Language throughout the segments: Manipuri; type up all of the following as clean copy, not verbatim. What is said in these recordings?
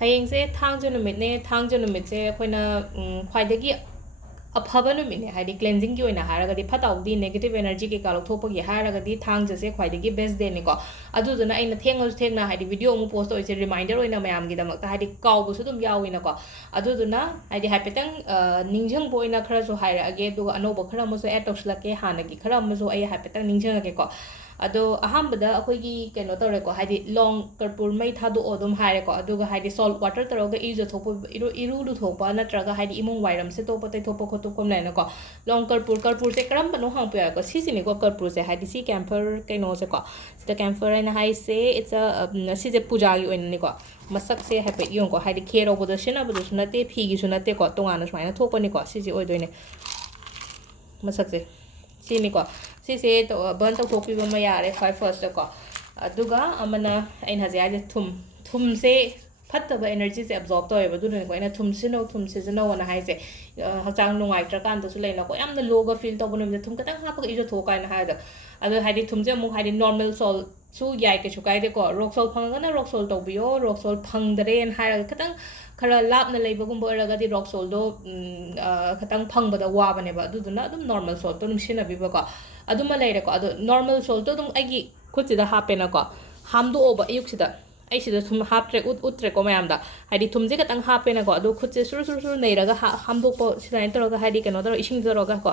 ꯍꯌꯦꯡꯁꯦ ꯊꯥꯡꯖ ꯅꯨꯃꯤꯠꯅꯦ ꯊꯥꯡꯖ ꯅꯨꯃꯤꯠꯁꯦ ꯑꯩꯈꯣꯏꯅ ꯈ꯭ꯋꯥꯏꯗꯒꯤ ꯑꯐꯕ ꯅꯨꯃꯤꯠꯅꯦ ꯍꯥꯏꯗꯤ ꯀ꯭ꯂꯦꯟꯖꯤꯡꯒꯤ ꯑꯣꯏꯅ ꯍꯥꯏꯔꯒꯗꯤ ꯐꯠꯇ ꯅꯦꯒꯦꯇꯤቭ एनर्जी ꯀꯩꯀꯥ ꯂꯧꯊꯣꯛꯄꯒꯤ ꯍꯥꯏꯔꯒꯗꯤ ꯊꯥꯡꯖꯁꯦ ꯈ꯭ꯋꯥꯏꯗꯒꯤ ꯕꯦꯁ ꯗꯦꯅꯤꯀꯣ ꯑꯗꯨꯗꯨꯅ ꯑꯩꯅ ꯊꯦꯡꯉꯁꯨ ꯊꯦꯡꯅ ꯍꯥꯏꯗꯤ ꯚꯤꯗꯤꯑꯣ ꯑꯃꯨꯛ ꯄꯣꯁ ꯇꯧꯔꯤꯁꯦ ꯔꯤꯃꯥꯏꯟꯗꯔ ꯑꯣꯏꯅ ꯃꯌꯥꯝꯒꯤꯗꯃꯛꯇ ꯍꯥꯏꯗꯤ ꯀꯥꯎꯕꯁꯨ ꯑꯗꯨꯝ ꯌꯥꯎꯋꯤꯅꯀꯣ ꯑꯗꯨꯗꯨꯅ ꯍꯥꯏꯗꯤ ꯍꯥꯏꯐꯦꯠꯇꯪ ꯅꯤꯡꯁꯤꯡꯕ ꯑꯣꯏꯅ ꯈꯔꯁꯨ ꯍꯥꯏꯔꯛꯑꯒꯦ ꯑꯗꯨꯒ ꯑꯅꯧꯕ ꯈꯔ ꯑꯃꯁꯨ ꯑꯦꯗ ꯇꯧꯁꯤꯜꯂꯛꯀꯦ ꯍꯥꯟꯅꯒꯤ ꯈꯔ ꯑꯃꯁꯨ ꯑꯩ ꯍꯥꯏꯐꯦꯠꯇꯪ ꯅꯤꯡꯁꯤꯡꯉꯒꯦꯀꯣ ꯑꯗꯣ ꯑꯍꯥꯟꯕꯗ ꯑꯩꯈꯣꯏꯒꯤ ꯀꯩꯅꯣ ꯇꯧꯔꯦꯀꯣ ꯍꯥꯏꯗꯤ ꯂꯣꯡ ꯀꯔꯄꯨꯔ ꯃꯩ ꯊꯥꯗꯣꯛꯑꯣ ꯑꯗꯨꯝ ꯍꯥꯏꯔꯦꯀꯣ ꯑꯗꯨꯒ ꯍꯥꯏꯗꯤ ꯁꯣꯜꯠ ꯋꯥꯇꯔ ꯇꯧꯔꯒ ꯏꯔꯨꯖꯊꯣꯛꯄ ꯏꯔꯨ ꯂꯨꯊꯣꯛꯄ ꯅꯠꯇ꯭ꯔꯒ ꯍꯥꯏꯗꯤ ꯏꯃꯨꯡ ꯋꯥꯏꯔꯝ ꯁꯤꯠꯇꯣꯛꯄ ꯇꯩꯊꯣꯛꯄ ꯈꯣꯠꯇꯣꯛꯄ ꯂꯩꯅꯀꯣ ꯂꯣꯡ ꯀꯔꯄꯨꯔꯁꯦ ꯀꯔꯝꯕꯅꯣ ꯍꯪꯉꯛꯄ ꯌꯥꯏꯀꯣ ꯁꯤꯁꯤꯅꯦꯀꯣ ꯀꯔꯄꯨꯔꯁꯦ ꯍꯥꯏꯗꯤ ꯁꯤ ꯀꯦꯝꯐꯔ ꯀꯩꯅꯣꯁꯦꯀꯣ ꯁꯤꯗ ꯀꯦꯝꯐꯔ ꯍꯥꯏꯅ ꯍꯥꯏꯁꯦ ꯁꯤꯁꯦ ꯄꯨꯖꯥꯒꯤ ꯑꯣꯏꯅꯅꯤꯀꯣ ꯃꯁꯛꯁꯦ ꯍꯥꯏꯐꯦꯠ ꯌꯦꯡꯉꯨꯀꯣ ꯍꯥꯏꯗꯤ ꯈꯦꯔꯧꯕꯗ ꯁꯤꯖꯤꯟꯅꯕꯗꯁꯨ ꯅꯠꯇꯦ ꯐꯤꯒꯤꯁꯨ ꯅꯠꯇꯦꯀꯣ ꯇꯣꯉꯥꯟꯅ ꯁꯨꯃꯥꯏꯅ ꯊꯣꯛꯄꯅꯤꯀꯣ ꯁꯤꯁꯦ ꯑꯣꯏꯗꯣꯏꯅꯦ ꯃꯁꯛꯁꯦ ꯁꯤꯅꯤꯀꯣ ꯁꯤꯁꯦ ꯕꯔꯟ ꯇꯧꯊꯣꯛꯄꯤꯕ ꯑꯃ ꯌꯥꯔꯦ ꯈ꯭ꯋꯥꯏ ꯐꯥꯔꯁꯇꯀꯣ ꯑꯗꯨꯒ ꯑꯃꯅ ꯑꯩꯅ ꯍꯧꯖꯤꯛ ꯍꯥꯏꯁꯦ ꯊꯨꯝꯁꯦ ꯐꯠꯇꯕ ꯑꯦꯅꯔꯖꯤꯁꯦ ꯑꯦꯕꯖꯣꯔꯕ ꯇꯧꯋꯦꯕ ꯑꯗꯨꯅꯅꯦꯀꯣ ꯑꯩꯅ ꯊꯨꯝ ꯁꯤꯖꯤꯟꯅꯧꯑꯅ ꯍꯥꯏꯁꯦ ꯍꯛꯆꯥꯡ ꯅꯨꯡꯉꯥꯏꯇ꯭ꯔꯀꯥꯟꯗꯁꯨ ꯂꯩꯅꯀꯣ ꯌꯥꯝꯅ ꯂꯣꯒ ꯐꯤꯜ ꯇꯧꯕ ꯅꯨꯃꯤꯠꯇ ꯊꯨꯝ ꯈꯤꯇꯪ ꯍꯥꯞꯄꯒ ꯏꯔꯨꯊꯣꯛꯑꯣ ꯀꯥꯏꯅ ꯍꯥꯏꯗꯣ ꯑꯗꯣ ꯍꯥꯏꯗꯤ ꯊꯨꯝꯁꯦ ꯑꯃꯨꯛ ꯍꯥꯏꯗꯤ ꯅꯣꯔꯃꯦꯜ ꯁꯣꯜꯁꯨ ꯌꯥꯏ ꯀꯩꯁꯨ ꯀꯥꯏꯗꯦꯀꯣ ꯔꯣꯛ ꯁꯣꯜ ꯐꯪꯉꯒꯅ ꯔꯣꯛ ꯁꯣꯜ ꯇꯧꯕꯤꯌꯣ ꯔꯣꯛ ꯁꯣꯜ ꯐꯪꯗꯔꯦꯅ ꯍꯥꯏꯔꯒ खतंग खरा लापना लेबगुंबा ओरगदि रॉक सोल्डो खतंग फंगबदा वाबनेबा अदुदुना अदुम नॉर्मल सोल्ट तो सिनाबिबको अदुमा लेरेको अदु नॉर्मल सोल्ट तो अदुम आइगी खुचिदा हापेनाको हामदोओबा अयुक्सिदा ꯑꯩꯁꯤꯗ ꯊꯨꯝ ꯍꯥꯞꯇ꯭ꯔꯦ ꯎꯠꯇ꯭ꯔꯦꯀꯣ ꯃꯌꯥꯝꯗ ꯍꯥꯏꯗꯤ ꯊꯨꯝꯁꯦ ꯈꯤꯇꯪ ꯍꯥꯞꯄꯦꯅꯀꯣ ꯑꯗꯣ ꯈꯨꯠꯁꯦ ꯁꯨꯔ ꯁꯨꯔ ꯁꯨꯔ ꯅꯩꯔꯒ ꯍꯥꯝꯗꯣꯛꯄ ꯁꯨꯃꯥꯏꯅ ꯇꯧꯔꯒ ꯍꯥꯏꯗꯤ ꯀꯩꯅꯣ ꯇꯧꯔꯒ ꯏꯁꯤꯡ ꯇꯧꯔꯒꯀꯣ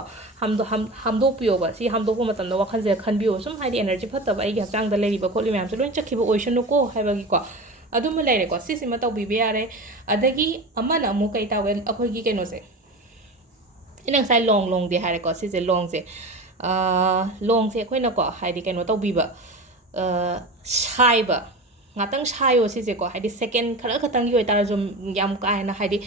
ꯍꯥꯝꯗꯣꯛꯄꯤꯌꯣꯕ ꯁꯤ ꯍꯥꯝꯗꯣꯛꯄ ꯃꯇꯝꯗ ꯋꯥꯈꯜꯁꯦ ꯈꯟꯕꯤꯌꯣ ꯁꯨꯝ ꯍꯥꯏꯗꯤ एनर्जी ꯐꯠꯇꯕ ꯑꯩꯒꯤ ꯍꯛꯆꯥꯡꯗ ꯂꯩꯔꯤꯕ ꯈꯣꯠꯂꯤ ꯃꯌꯥꯝꯁꯦ ꯂꯣꯏ ꯆꯠꯈꯤꯕ ꯑꯣꯏꯁꯅꯨꯀꯣ ꯍꯥꯏꯕꯒꯤꯀꯣ ꯑꯗꯨꯃ ꯂꯩꯔꯦꯀꯣ ꯁꯤꯁꯤꯃ ꯇꯧꯕꯤꯕ ꯌꯥꯔꯦ ꯑꯗꯒꯤ ꯑꯃꯅ ꯑꯃꯨꯛ ꯀꯩ ꯇꯧꯋꯦ ꯑꯩꯈꯣꯏꯒꯤ ꯀꯩꯅꯣꯁꯦ ꯑꯩꯅ ꯉꯁꯥꯏ ꯂꯣꯡꯗꯦ ꯍꯥꯏꯔꯦꯀꯣ ꯁꯤꯁꯦ ꯂꯣꯡꯁꯦ ꯑꯩꯈꯣꯏꯅꯀꯣ ꯍꯥꯏꯗꯤ ꯀꯩꯅꯣ ꯇꯧꯕꯤꯕ ꯁꯥꯏꯕ ꯉꯥꯛꯇꯪ ꯁꯥꯏꯌꯣ ꯁꯤꯁꯦꯀꯣ ꯍꯥꯏꯗꯤ ꯁꯦꯀꯦꯟ ꯈꯔ ꯈꯛꯇꯪꯒꯤ ꯑꯣꯏꯇꯥꯔꯁꯨ ꯌꯥꯝ ꯀꯥ ꯍꯦꯟꯅ ꯍꯥꯏꯗꯤ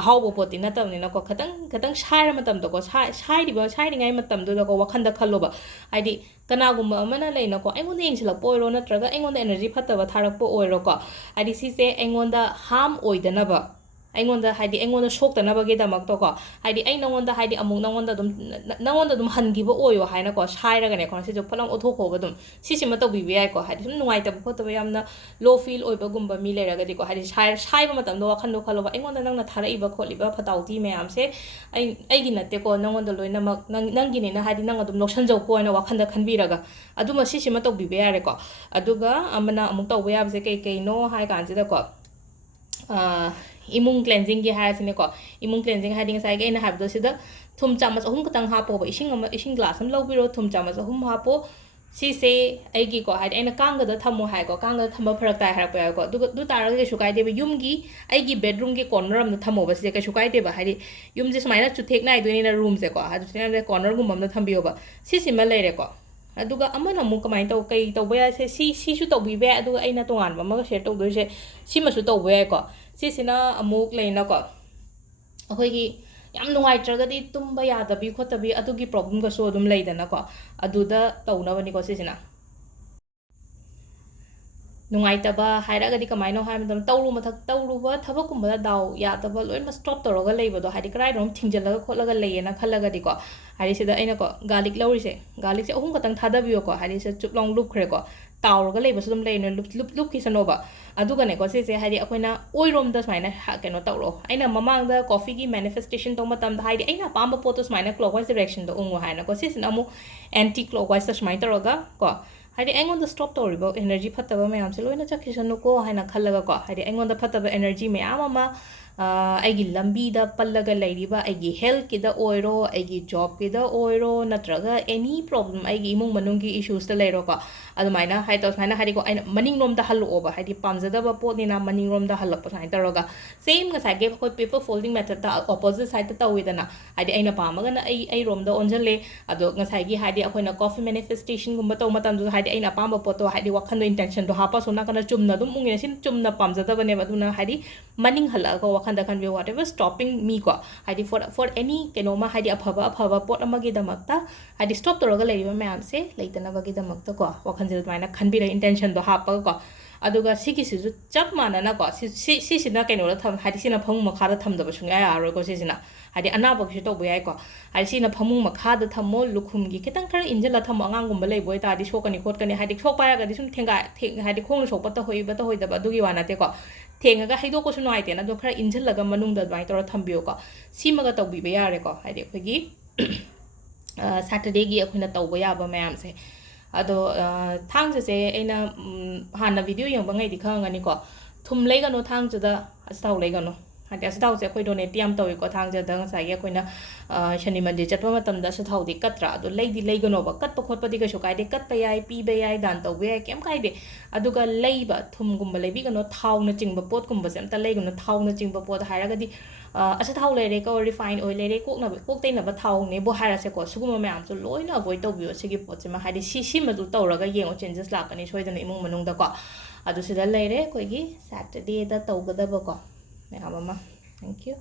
ꯑꯍꯥꯎꯕ ꯄꯣꯠꯇꯤ ꯅꯠꯇꯕꯅꯤꯅꯀꯣ ꯈꯇꯪ ꯁꯥꯏꯔ ꯃꯇꯝꯗꯀꯣ ꯁꯥꯏꯔꯤꯉꯩ ꯃꯇꯝꯗꯨꯗꯀꯣ ꯋꯥꯈꯟꯗ ꯈꯜꯂꯣꯕ ꯍꯥꯏꯗꯤ ꯀꯅꯥꯒꯨꯝꯕ ꯑꯃꯅ ꯂꯩꯅꯀꯣ ꯑꯩꯉꯣꯟꯗ ꯌꯦꯡꯁꯤꯜꯂꯛꯄ ꯑꯣꯏꯔꯣ ꯅꯠꯇ꯭ꯔꯒ ꯑꯩꯉꯣꯟꯗ एनर्जी ꯐꯠꯇꯕ ꯊꯥꯔꯛꯄ ꯑꯣꯏꯔꯣꯀꯣ ꯍꯥꯏꯗꯤ ꯁꯤꯁꯦ ꯑꯩꯉꯣꯟꯗ harm ꯑꯣꯏꯗꯅꯕ ꯑꯩꯉꯣꯟꯗ ꯍꯥꯏꯗꯤ ꯑꯩꯉꯣꯟꯗ ꯁꯣꯛꯇꯅꯕꯒꯤꯗꯃꯛꯇꯀꯣ ꯍꯥꯏꯗꯤ ꯑꯩ ꯅꯉꯣꯟꯗ ꯍꯥꯏꯗꯤ ꯑꯃꯨꯛ ꯅꯉꯣꯟꯗ ꯑꯗꯨꯝ ꯍꯟꯈꯤꯕ ꯑꯣꯏꯌꯣ ꯍꯥꯏꯅꯀꯣ ꯁꯥꯏꯔꯒꯅꯦꯀꯣ ꯁꯤꯁꯨ ꯐꯠꯂꯥꯎ ꯑꯣꯠꯊꯣꯛꯈꯣꯕ ꯑꯗꯨꯝ ꯁꯤꯁꯤꯃ ꯇꯧꯕꯤꯕ ꯌꯥꯏꯀꯣ ꯍꯥꯏꯗꯤ ꯁꯨꯝ ꯅꯨꯡꯉꯥꯏꯇꯕ ꯈꯣꯠꯇꯕ ꯌꯥꯝꯅ ꯂꯣ ꯐꯤꯜ ꯑꯣꯏꯕꯒꯨꯝꯕ ꯃꯤ ꯂꯩꯔꯒꯗꯤꯀꯣ ꯍꯥꯏꯗꯤ ꯁꯥꯏꯕ ꯃꯇꯝꯗ ꯋꯥꯈꯟꯗꯣ ꯈꯜꯂꯣꯕ ꯑꯩꯉꯣꯟꯗ ꯅꯪꯅ ꯊꯥꯔꯛꯏꯕ ꯈꯣꯠꯂꯤꯕ ꯐꯠꯇꯥꯎꯇꯤ ꯃꯌꯥꯝꯁꯦ ꯑꯩꯒꯤ ꯅꯠꯇꯦꯀꯣ ꯅꯉꯣꯟꯗ ꯂꯣꯏꯅꯃꯛ ꯅꯪꯒꯤꯅꯦꯅ ꯍꯥꯏꯗꯤ ꯅꯪ ꯑꯗꯨꯝ ꯂꯧꯁꯟꯖꯧꯀꯣ ꯍꯥꯏꯅ ꯋꯥꯈꯟꯗ ꯈꯟꯕꯤꯔꯒ ꯑꯗꯨꯃ ꯁꯤꯁꯤꯃ ꯇꯧꯕꯤꯕ ꯌꯥꯔꯦꯀꯣ ꯑꯗꯨꯒ ꯑꯃꯅ ꯑꯃꯨꯛ ꯇꯧꯕ ꯌꯥꯕꯁꯦ ꯀꯩꯅꯣ ꯍꯥꯏ ꯀꯥꯟꯁꯤꯗꯀꯣ इमुंग क्लेंजिंग की हारसिनेको इमुंग क्लेंजिंग हाइडिंग साइगे इन हाबदो सिदा थुम चामच अहुम खतंग हापो इसिंग ग्लास हम लौबिरो थुम चामच अहुम हापो सिसे ऐगी को हाइड एना कांगदा थमो हाइको कांगदा थम फरक ताइ हारपो याको दु तारग के सुकाइदे युमगी ऐगी बेडरूम के कॉर्नर अम थमो बसे के सुकाइदे बा हाइदि युम जे सुमाइना चुथेक नाइ दोइना रूम से को हादु सेना कॉर्नर गुम अम थम्बियोबा सिसिमा लेरेको अदुगा अमन अमु कमाइ तौ कई तौबा यासे सिसु तौबिबे अदुगा अइना तोंगान बमगा शेयर तौदोइसे सिमसु तौबा याको सिसिना अमुक लेनको अखोइगी याम नुंगाइत्रगदि तुम्बा यादबि खोतबि अदुगी प्रॉब्लम गसो अदुम लेइदनाको अदुदा तौनबनिको सिसिना नुंगाइतबा हाइरगदि कमाइनो हाइमदम तौरुबा थबकुंबदा दाउ यादबा लोइमा स्टॉप तौरगा लेइबदो हाइदि कराइरोम थिंजलगा खोलगा लेयेना खलगदिको हाइदि सिदा अइनाको गार्लिक लौरिसे गार्लिकसे अहुम खतंग थादबियोको हाइदि से चुपलौंग लुपख्रेको ताउरगा लेइबसु दम लेइनो लुप किसनोबा अदुगनेको सिसे हाइदि अखोइना ओइरोमदा सुमाइना कनो तौरो अइना ममांगदा कॉफी की मैनिफेस्टेशन तौ मतमदा हाइदि अइना पाम्बा पोतो सुमाइना क्लॉकवाइज डायरेक्शन दो उंगो हाइनाको सिसिना अमु एंटी क्लॉकवाइज ता सुमाइ तौरगा को हाइदि अइंगोंदा स्टॉप तौरिबो एनर्जी फत्तबा मयामसे लोइना चखिसनुको हाइना खल्लगा को हाइदि अइंगोंदा फत्तबा एनर्जी मयाम अमा ꯑꯩꯒꯤ ꯂꯝꯕꯤꯗ ꯄꯜꯂꯒ ꯂꯩꯔꯤꯕ ꯑꯩꯒꯤ ꯍꯦꯜꯊꯀꯤꯗ ꯑꯣꯏꯔꯣ ꯑꯩꯒꯤ ꯖꯣꯕꯀꯤꯗ ꯑꯣꯏꯔꯣ ꯅꯠꯇ꯭ꯔꯒ ꯑꯦꯅꯤ ꯄ꯭ꯔꯣꯕ꯭ꯂꯦꯝ ꯑꯩꯒꯤ ꯏꯃꯨꯡ ꯃꯅꯨꯡꯒꯤ ꯏꯁꯨꯁꯇ ꯂꯩꯔꯣꯀꯣ ꯑꯗꯨꯃꯥꯏꯅ ꯍꯥꯏꯇꯧ ꯁꯨꯃꯥꯏꯅ ꯍꯥꯏꯗꯤꯀꯣ ꯑꯩꯅ ꯃꯅꯤꯡꯂꯣꯝꯗ ꯍꯜꯂꯛꯑꯣꯕ ꯍꯥꯏꯗꯤ ꯄꯥꯝꯖꯗꯕ ꯄꯣꯠꯅꯤꯅ ꯃꯅꯤꯡꯂꯣꯝꯗ ꯍꯜꯂꯛꯄ ꯁꯨꯃꯥꯏꯅ ꯇꯧꯔꯒ ꯁꯦꯝ ꯉꯁꯥꯏꯒꯤ ꯑꯩꯈꯣꯏ ꯄꯦꯄꯔ ꯐꯣꯜꯗꯤꯡ ꯃꯦꯊꯗꯇ ꯑꯣꯄꯣꯖꯤꯠ ꯁꯥꯏꯗꯇ ꯇꯧꯋꯤꯗꯅ ꯍꯥꯏꯗꯤ ꯑꯩꯅ ꯄꯥꯝꯃꯒꯅ ꯑꯩꯔꯣꯝꯗ ꯑꯣꯟꯁꯤꯜꯂꯦ ꯑꯗꯣ ꯉꯁꯥꯏꯒꯤ ꯍꯥꯏꯗꯤ ꯑꯩꯈꯣꯏꯅ ꯀꯣꯐꯤ ꯃꯦꯅꯤꯐꯦꯁꯇꯦꯁꯟꯒꯨꯝꯕ ꯇꯧꯕ ꯃꯇꯝꯗꯁꯨ ꯍꯥꯏꯗꯤ ꯑꯩꯅ ꯑꯄꯥꯝꯕ ꯄꯣꯠꯇꯣ ꯍꯥꯏꯗꯤ ꯋꯥꯈꯟꯗꯣ ꯏꯟꯇꯦꯟꯁꯟꯗꯣ ꯍꯥꯞꯄ ꯁꯣꯝ ꯅꯥꯀꯟꯗ ꯆꯨꯝꯅ ꯑꯗꯨꯝ ꯎꯡꯉꯤꯅ ꯁꯤꯅ ꯆꯨꯝꯅ ꯄꯥꯝꯖꯗꯕꯅꯦꯕ ꯑꯗꯨꯅ ꯍꯥꯏꯗꯤ ꯃꯅꯤꯡ ꯍꯜꯂꯛꯑꯒ ꯋꯥꯈꯟꯗ ꯈꯟꯕꯤꯌꯨ ꯋꯥꯠ ever stopping me ko haidi for any kenoma haidi afaba pot amagi damakta haidi stop toroga leiba mayam se leitana bagi damakta ko wakhanjil maina khanbira intention do happa ko ꯑꯗꯨꯒ ꯁꯤꯒꯤꯁꯤꯁꯨ ꯆꯞ ꯃꯥꯟꯅꯅꯀꯣ ꯁꯤꯁꯤꯅ ꯀꯩꯅꯣꯗ ꯍꯥꯏꯗꯤ ꯁꯤꯅ ꯐꯃꯨꯡ ꯃꯈꯥꯗ ꯊꯝꯗꯕ ꯁꯨꯡꯌꯥ ꯌꯥꯔꯔꯣꯏꯀꯣ ꯁꯤꯁꯤꯅ ꯍꯥꯏꯗꯤ ꯑꯅꯥꯕꯒꯤꯁꯨ ꯇꯧꯕ ꯌꯥꯏꯀꯣ ꯍꯥꯏꯗꯤ ꯁꯤꯅ ꯐꯃꯨꯡ ꯃꯈꯥꯗ ꯊꯝꯃꯣ ꯂꯨꯈꯨꯝꯒꯤ ꯈꯤꯇꯪ ꯈꯔ ꯏꯟꯖꯜꯂ ꯊꯝꯃꯣ ꯑꯉꯥꯡꯒꯨꯝꯕ ꯂꯩꯕ ꯑꯣꯏꯇꯥꯔꯗꯤ ꯁꯣꯛꯀꯅꯤ ꯈꯣꯠꯀꯅꯤ ꯍꯥꯏꯗꯤ ꯁꯣꯛꯄ ꯍꯥꯏꯔꯒꯗꯤ ꯁꯨꯝ ꯍꯥꯏꯗꯤ ꯈꯣꯡꯅ ꯁꯣꯛꯄ ꯇꯧꯍꯣꯏꯗꯕ ꯑꯗꯨꯒꯤ ꯋꯥ ꯅꯠꯇꯦꯀꯣ ꯊꯦꯡꯉꯒ ꯍꯩꯗꯣꯛꯄꯁꯨ ꯅꯨꯡꯉꯥꯏꯇꯦꯅ ꯑꯗꯣ ꯈꯔ ꯏꯟꯖꯜꯂꯒ ꯃꯅꯨꯡꯗ ꯑꯗꯨꯃꯥꯏꯅ ꯇꯧꯔ ꯊꯝꯕꯤꯌꯨꯀꯣ ꯁꯤꯃꯒ ꯇꯧꯕꯤꯕ ꯌꯥꯔꯦꯀꯣ ꯍꯥꯏꯗꯤ ꯑꯩꯈꯣꯏꯒꯤ ꯁꯥꯇꯔꯗꯦꯒꯤ ꯑꯩꯈꯣꯏꯅ ꯇꯧꯕ ꯌꯥꯕ ꯃꯌꯥꯝꯁꯦ ꯑꯗꯣ ꯊꯥꯡꯖꯁꯦ ꯑꯩꯅ ꯍꯥꯟꯅ ꯚꯤꯗꯤꯑꯣ ꯌꯦꯡꯕꯉꯩꯗꯤ ꯈꯪꯉꯒꯅꯤꯀꯣ ꯊꯨꯝ ꯂꯩꯒꯅꯣ ꯊꯥꯡꯖꯗ ꯑꯁꯤꯇꯥꯎ ꯂꯩꯒꯅꯣ ꯍꯥꯏꯗꯤ ꯑꯁꯤꯇꯥꯎꯁꯦ ꯑꯩꯈꯣꯏ ꯗꯣꯅꯦꯠꯇꯤ ꯌꯥꯝ ꯇꯧꯋꯤꯀꯣ ꯊꯥꯡꯖꯗ ꯉꯁꯥꯏꯒꯤ ꯑꯩꯈꯣꯏꯅ ꯁꯅꯤ ꯃꯟꯗꯤꯔ ꯆꯠꯄ ꯃꯇꯝꯗ ꯑꯁꯤꯊꯥꯎꯗꯤ ꯀꯠꯇ꯭ꯔꯥ ꯑꯗꯣ ꯂꯩꯗꯤ ꯂꯩꯒꯅꯣꯕ ꯀꯠꯄ ꯈꯣꯠꯄꯗꯤ ꯀꯩꯁꯨ ꯀꯥꯏꯗꯦ ꯀꯠꯄ ꯌꯥꯏ ꯄꯤꯕ ꯌꯥꯏ ꯗꯥꯟ ꯇꯧꯕ ꯌꯥꯏ ꯀꯩꯝ ꯀꯥꯏꯗꯦ ꯑꯗꯨꯒ ꯂꯩꯕ ꯊꯨꯝꯒꯨꯝꯕ ꯂꯩꯕꯤꯒꯅꯣ ꯊꯥꯎꯅ ꯆꯤꯡꯕ ꯄꯣꯠꯀꯨꯝꯕꯁꯦ ꯑꯝꯇ ꯂꯩꯒꯅꯣ ꯊꯥꯎꯅ ꯆꯤꯡꯕ ꯄꯣꯠ ꯍꯥꯏꯔꯒꯗꯤ ꯑꯁꯤꯊꯥꯎ ꯂꯩꯔꯦꯀꯣ ꯔꯤꯐꯥꯏꯟ ꯑꯣꯏꯜ ꯂꯩꯔꯦ ꯀꯣꯛ ꯇꯩꯅꯕ ꯊꯥꯎꯅꯦꯕꯨ ꯍꯥꯏꯔꯁꯦꯀꯣ ꯁꯤꯒꯨꯝꯕ ꯃꯌꯥꯝꯁꯨ ꯂꯣꯏꯅ ꯑꯦꯕꯣꯏꯗ ꯇꯧꯕꯤꯌꯣ ꯁꯤꯒꯤ ꯄꯣꯠꯁꯤꯃ ꯍꯥꯏꯗꯤ ꯁꯤꯃꯁꯨ ꯇꯧꯔꯒ ꯌꯦꯡꯉꯣ ꯆꯦꯟꯖꯦꯁ ꯂꯥꯛꯀꯅꯤ ꯁꯣꯏꯗꯅ ꯏꯃꯨꯡ ꯃꯅꯨꯡꯗꯀꯣ ꯑꯗꯨ ꯁꯤꯗ ꯂꯩꯔꯦ ꯑꯩꯈꯣꯏꯒꯤ ꯁꯦꯇꯔꯗꯦꯗ ꯇꯧꯒꯗꯕꯀꯣ ꯃꯌꯥꯝ ꯑꯃ ꯊꯦꯡꯛ ꯌꯨ